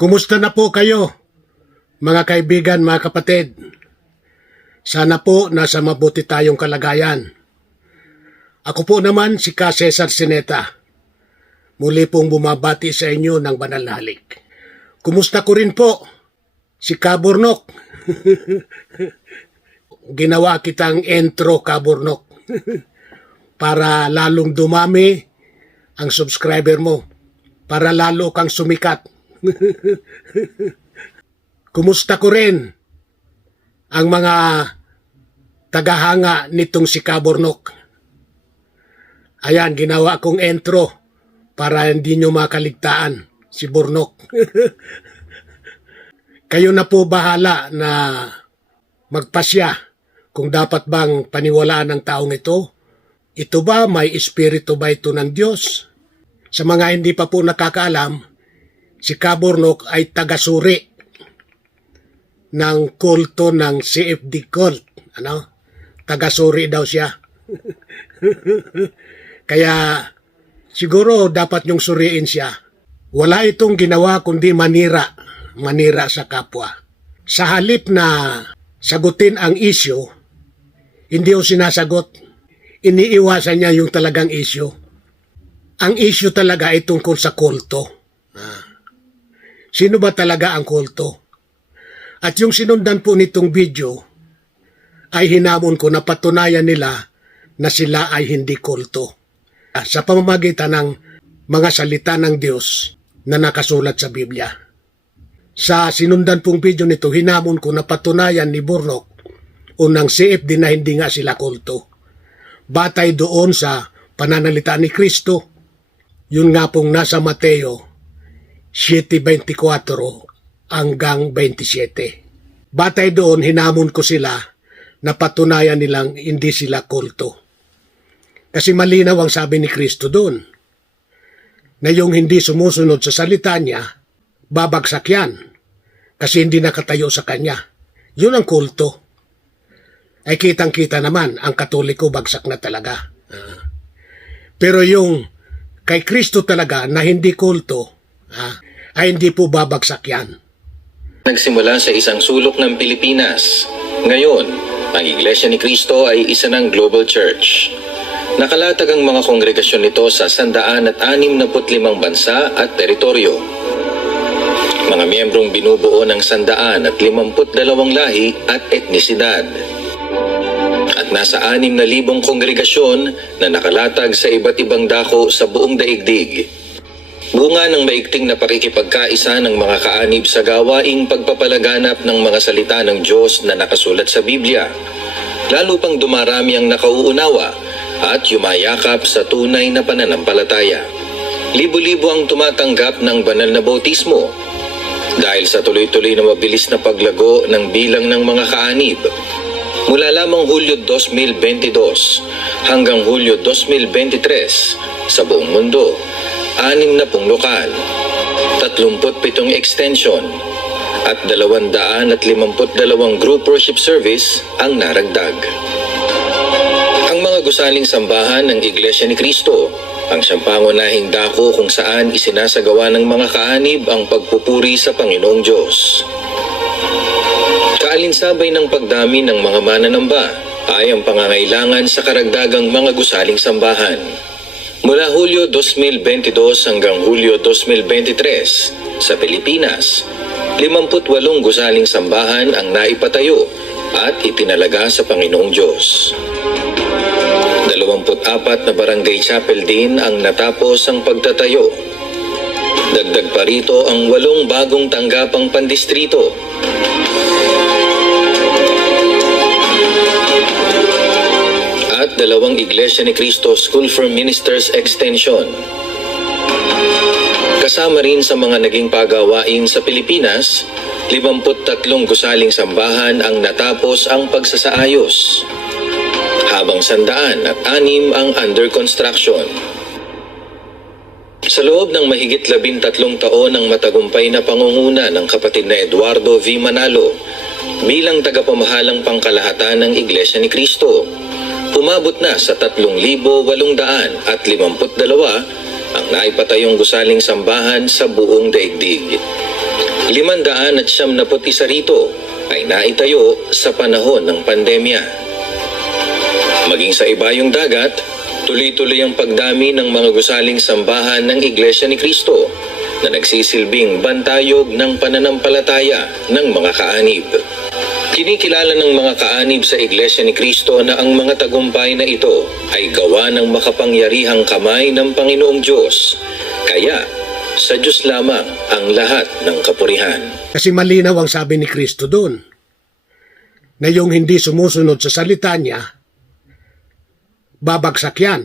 Kumusta na po kayo, mga kaibigan, mga kapatid? Sana po nasa mabuti tayong kalagayan. Ako po naman si Ka Cesar Sineta. Muli pong bumabati sa inyo ng banal na halik. Kumusta ko rin po si Kaburnok. Ginawa kitang intro Kaburnok para lalong dumami ang subscriber mo. Para lalo kang sumikat. Kumusta ko rin ang mga tagahanga nitong si Kabornok. Ayan, ginawa kong intro para hindi nyo makaligtaan si Bornok. Kayo na po bahala na magpasya kung dapat bang paniwalaan ng taong ito. Ito ba may espiritu ba ito ng Diyos? Sa mga hindi pa po nakakaalam, si Kabornok ay tagasuri ng kulto ng CFD cult. Ano? Tagasuri daw siya. Kaya siguro dapat yung suriin siya. Wala itong ginawa kundi manira, manira sa kapwa. Sa halip na sagutin ang issue, hindi yung sinasagot. Iniiwasan niya yung talagang issue. Ang issue talaga ay tungkol sa kulto. Sino ba talaga ang kulto? At yung sinundan po nitong video ay hinamon ko na patunayan nila na sila ay hindi kulto. Sa pamamagitan ng mga salita ng Diyos na nakasulat sa Biblia. Sa sinundan pong video nito, hinamon ko na patunayan ni Burnok unang CFD na hindi nga sila kulto. Batay doon sa pananalita ni Kristo, yun nga pong nasa Mateo 7.24 hanggang 27. Batay doon, hinamon ko sila na patunayan nilang hindi sila kulto. Kasi malinaw ang sabi ni Kristo doon, na yung hindi sumusunod sa salita niya, babagsak yan, kasi hindi nakatayo sa kanya. Yun ang kulto. Ay kitang-kita naman, ang katoliko bagsak na talaga. Ah. pero yung kay Kristo talaga na hindi kulto, ah, ay hindi po babagsak yan. Nagsimula sa isang sulok ng Pilipinas. Ngayon, ang Iglesia ni Cristo ay isa ng global church. Nakalatag ang mga kongregasyon nito sa sandaan at anim na putlimang bansa at teritoryo. Mga miyembrong binubuo ng sandaan at limamput dalawang lahi at etnisidad. At nasa anim na libong kongregasyon na nakalatag sa iba't ibang dako sa buong daigdig. Bunga ng maigting na pakikipagkaisa ng mga kaanib sa gawaing pagpapalaganap ng mga salita ng Diyos na nakasulat sa Biblia. Lalo pang dumarami ang nakauunawa at yumayakap sa tunay na pananampalataya. Libo-libo ang tumatanggap ng banal na bautismo dahil sa tuloy-tuloy na mabilis na paglago ng bilang ng mga kaanib. Mula lamang Hulyo 2022 hanggang Hulyo 2023 sa buong mundo, anim na pong lokal, 37 extension, at 252 group worship service ang naragdag. Ang mga gusaling sambahan ng Iglesia ni Cristo, ang siyang pangunahing dako kung saan isinasagawa ng mga kaanib ang pagpupuri sa Panginoong Diyos. Kaalinsabay ng pagdami ng mga mananamba ay ang pangangailangan sa karagdagang mga gusaling sambahan. Mula Hulyo 2022 hanggang Hulyo 2023 sa Pilipinas, 58 gusaling sambahan ang naipatayo at itinalaga sa Panginoong Diyos. 24 na barangay chapel din ang natapos ang pagtatayo. Dagdag pa rito ang walong bagong tanggapang pandistrito dalawang Iglesia ni Cristo School for Ministers Extension. Kasama rin sa mga naging pagawain sa Pilipinas, 53 gusaling sambahan ang natapos ang pagsasaayos, habang sandaan at anim ang under construction. Sa loob ng mahigit labintatlong taon ng matagumpay na pangunguna ng kapatid na Eduardo V. Manalo, bilang tagapamahalang pangkalahatan ng Iglesia ni Cristo. Umabot na sa 3,852 ang naipatayong gusaling sambahan sa buong daigdig. Limandaan at siyam na isa rito ay naitayo sa panahon ng pandemya. Maging sa ibayong dagat, tuloy-tuloy ang pagdami ng mga gusaling sambahan ng Iglesia ni Cristo na nagsisilbing bantayog ng pananampalataya ng mga kaanib. Kinikilala ng mga kaanib sa Iglesia ni Cristo na ang mga tagumpay na ito ay gawa ng makapangyarihang kamay ng Panginoong Diyos. Kaya, sa Diyos lamang ang lahat ng kapurihan. Kasi malinaw ang sabi ni Kristo doon na yung hindi sumusunod sa salita niya, babagsak yan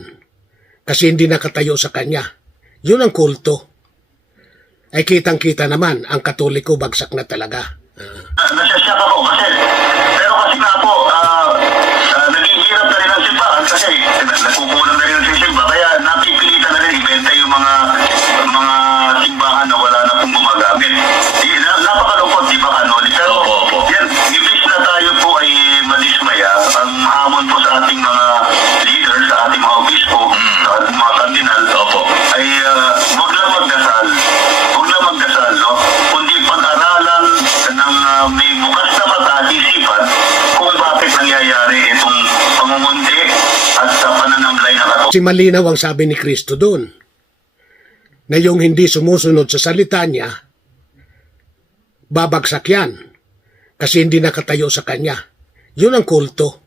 kasi hindi nakatayo sa kanya. Yun ang kulto. Ay kitang-kita naman, ang katoliko bagsak na talaga. Ah, Nasasyak ako kasi, pero kasi nga po, ah, ah, naghihirap na rin ang simbahan kasi na- nagkukulang na rin ang simba. Kaya Kasi malinaw ang sabi ni Kristo doon na yung hindi sumusunod sa salita niya, babagsak yan kasi hindi nakatayo sa kanya. Yun ang kulto.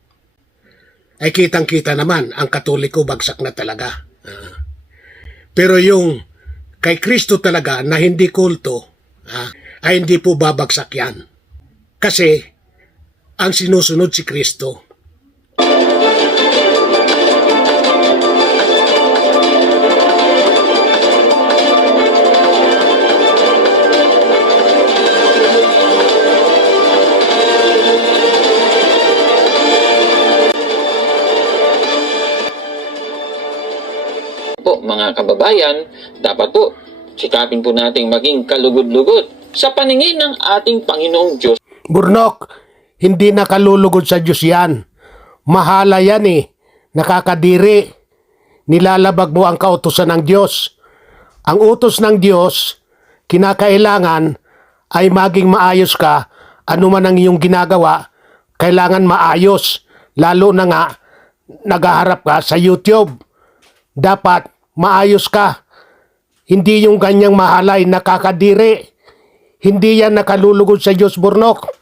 Ay kitang-kita naman, ang katoliko bagsak na talaga. Ah. pero yung kay Kristo talaga na hindi kulto, ah, ay hindi po babagsak yan. Kasi ang sinusunod si Kristo. Mga kababayan, dapat po sikapin po nating maging kalugod-lugod sa paningin ng ating Panginoong Diyos. Burnok, hindi nakalulugod sa Diyos yan. Mahala yan eh. Nakakadiri. Nilalabag mo ang kautusan ng Diyos. Ang utos ng Diyos, kinakailangan ay maging maayos ka. Ano man ang iyong ginagawa, kailangan maayos. Lalo na nga, nagaharap ka sa YouTube. Dapat maayos ka. Hindi yung ganyang mahalay nakakadiri. Hindi yan nakalulugod sa Diyos, Burnok.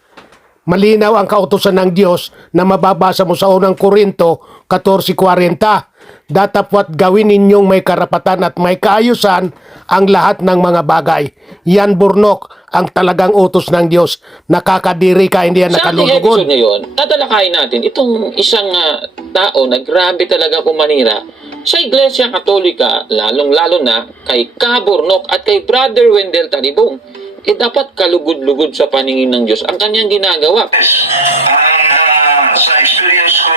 Malinaw ang kautusan ng Diyos na mababasa mo sa unang Korinto 14.40. Datapwat gawin ninyong may karapatan at may kaayusan ang lahat ng mga bagay. Yan burnok ang talagang utos ng Diyos. Nakakadiri ka, hindi yan Sa ating nakalulugod. episode ngayon, tatalakayin natin itong isang ah, tao na grabe talaga pumanira sa Iglesia Katolika, lalong-lalo na kay Kaburnok at kay Brother Wendell Taribong. Eh dapat kalugod-lugod sa paningin ng Diyos ang kanyang ginagawa. Ah, sa experience ko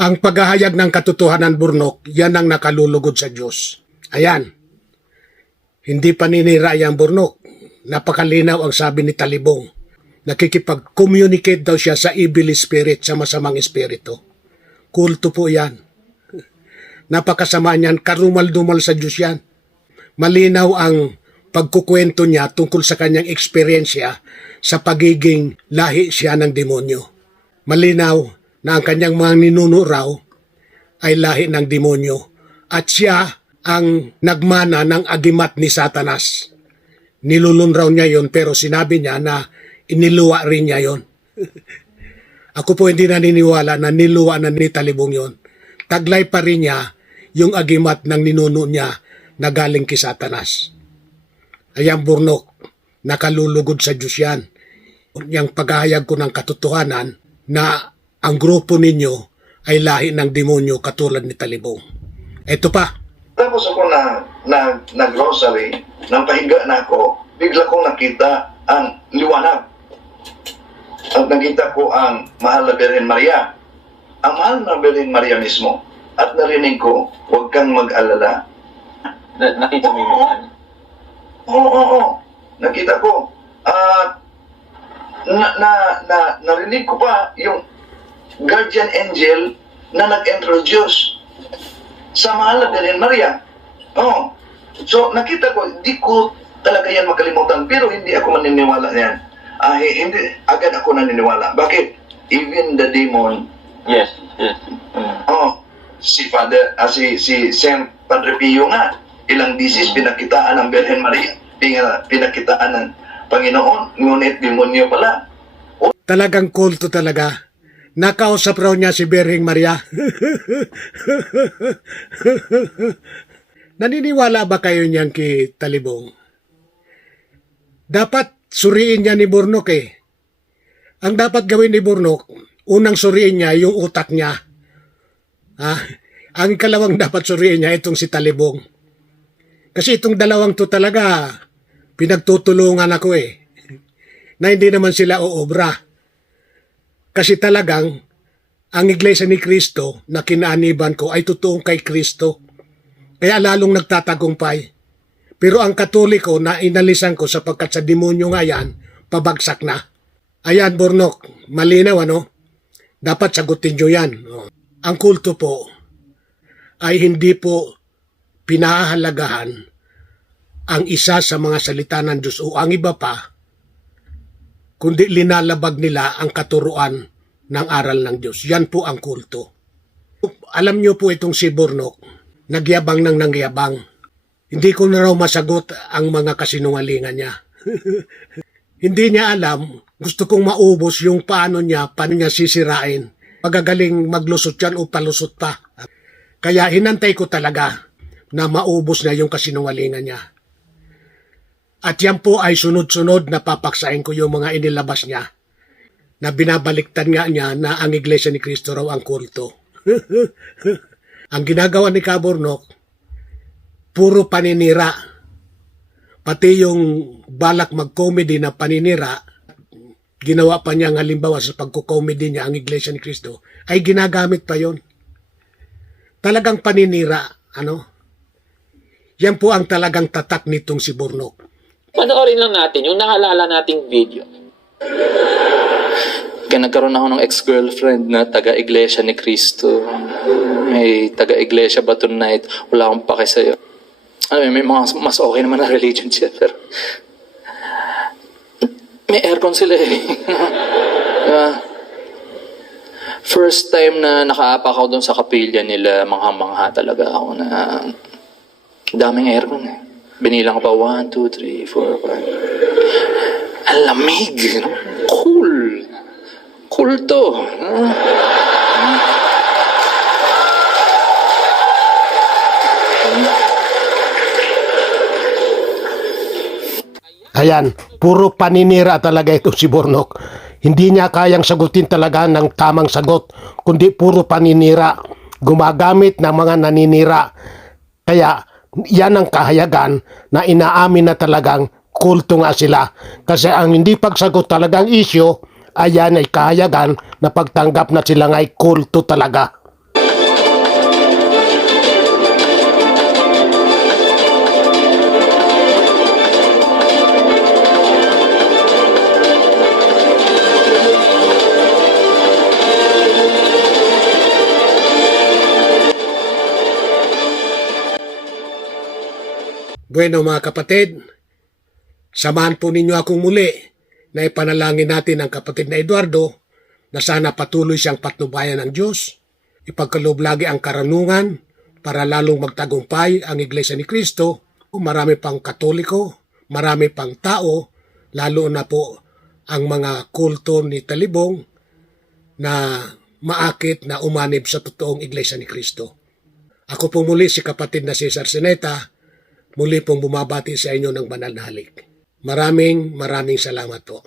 Ang paghahayag ng katotohanan burnok, yan ang nakalulugod sa Diyos. Ayan. Hindi paninira yung burnok. Napakalinaw ang sabi ni Talibong. Nakikipag-communicate daw siya sa evil spirit, sa masamang espiritu. Kulto po yan. Napakasama niyan, karumal-dumal sa Diyos yan. Malinaw ang pagkukwento niya tungkol sa kanyang eksperyensya sa pagiging lahi siya ng demonyo. Malinaw na ang kanyang mga ninuno raw ay lahi ng demonyo at siya ang nagmana ng agimat ni Satanas. Nilulun raw niya yon pero sinabi niya na iniluwa rin niya yon. Ako po hindi naniniwala na niluwa na ni Talibong yon. Taglay pa rin niya yung agimat ng ninuno niya na galing kay Satanas. Ayang burnok, nakalulugod sa Diyos yan. Yung paghahayag ko ng katotohanan na ang grupo ninyo ay lahi ng demonyo katulad ni Talibong. Ito pa, Tapos ako na, na, na grocery, nang pahiga na ako, bigla kong nakita ang liwanag. At nakita ko ang mahal na Birhen Maria. Ang mahal na Birhen Maria mismo. At narinig ko, huwag kang mag-alala. Na- nakita mo niya? Oo, oo, oo. Nakita ko. At na, na, na, narinig ko pa yung guardian angel na nag-introduce sa mahal na Birhen Maria. Oo. So, nakita ko, hindi ko talaga yan makalimutan, pero hindi ako maniniwala yan. Ah, hi- hindi, agad ako naniniwala. Bakit? Even the demon, Yes, yes. Mm. oh, si Father, ah, si, si Saint Padre Pio nga, ilang disis pinakitaan ng Birhen Maria, pina- pinakitaan ng Panginoon, ngunit demonyo pala. talagang kulto talaga. Nakausap raw niya si Bering Maria. Naniniwala ba kayo niyan kay Talibong? Dapat suriin niya ni Burnok eh. Ang dapat gawin ni Burnok, unang suriin niya yung utak niya. Ah, ang ikalawang dapat suriin niya itong si Talibong. Kasi itong dalawang to talaga, pinagtutulungan ako eh. Na hindi naman sila uobra. Kasi talagang, ang iglesia ni Kristo na kinaaniban ko ay totoong kay Kristo. Kaya lalong nagtatagumpay. Pero ang katoliko na inalisan ko sapagkat sa demonyo nga yan, pabagsak na. Ayan, Bornok, malinaw ano? Dapat sagutin nyo yan. Ang kulto po ay hindi po pinahahalagahan ang isa sa mga salita ng Diyos o ang iba pa, kundi linalabag nila ang katuruan ng aral ng Diyos. Yan po ang kulto. Alam niyo po itong si Bornok, nagyabang ng nangyabang. Hindi ko na raw masagot ang mga kasinungalingan niya. Hindi niya alam, gusto kong maubos yung paano niya, paano niya sisirain. Magagaling maglusot yan o palusot pa. Kaya hinantay ko talaga na maubos na yung kasinungalingan niya. At yan po ay sunod-sunod na papaksain ko yung mga inilabas niya na binabaliktad nga niya na ang Iglesia ni Cristo raw ang kulto. ang ginagawa ni Kabornok, puro paninira. Pati yung balak mag-comedy na paninira, ginawa pa niya halimbawa sa pagko-comedy niya ang Iglesia ni Cristo, ay ginagamit pa yon. Talagang paninira, ano? Yan po ang talagang tatak nitong si Bornok. Panoorin lang natin yung naalala nating video. Kaya nagkaroon ako ng ex-girlfriend na taga-iglesia ni Cristo. May taga-iglesia ba tonight? Wala akong pake sa'yo. Ano, may mga mas okay naman na religion siya, pero... May aircon sila eh. Diba? First time na nakaapak ako doon sa kapilya nila, mangha-mangha talaga ako na daming aircon eh. Binilang ko pa, 1, 2, 3, 4, 5. Ang lamig. no? Cool. Cool to. Ayan, puro paninira talaga ito si Bornok. Hindi niya kayang sagutin talaga ng tamang sagot, kundi puro paninira. Gumagamit ng mga naninira. Kaya yan ang kahayagan na inaamin na talagang kulto nga sila. Kasi ang hindi pagsagot talagang isyo, ayan ay kahayagan na pagtanggap na sila nga'y kulto talaga. Bueno mga kapatid, samahan po ninyo akong muli na ipanalangin natin ang kapatid na Eduardo na sana patuloy siyang patnubayan ng Diyos, ipagkaloob lagi ang karanungan para lalong magtagumpay ang Iglesia ni Kristo, marami pang katoliko, marami pang tao, lalo na po ang mga kulto ni Talibong na maakit na umanib sa totoong Iglesia ni Kristo. Ako po muli si kapatid na Cesar Seneta, muli pong bumabati sa inyo ng banal na halik. Maraming maraming salamat po.